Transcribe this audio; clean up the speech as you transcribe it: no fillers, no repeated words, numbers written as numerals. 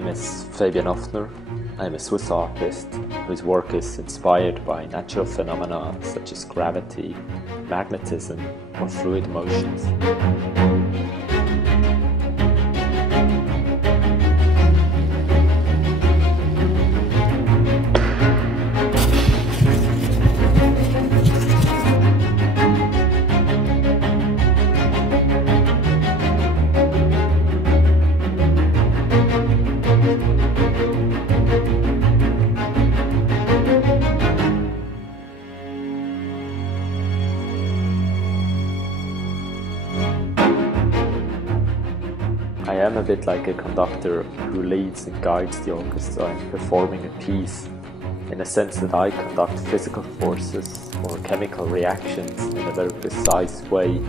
name is Fabian Oefner. I'm a Swiss artist whose work is inspired by natural phenomena such as gravity, magnetism, or fluid motions. I am a bit like a conductor who leads and guides the orchestra in performing a piece, in a sense that I conduct physical forces or chemical reactions in a very precise way.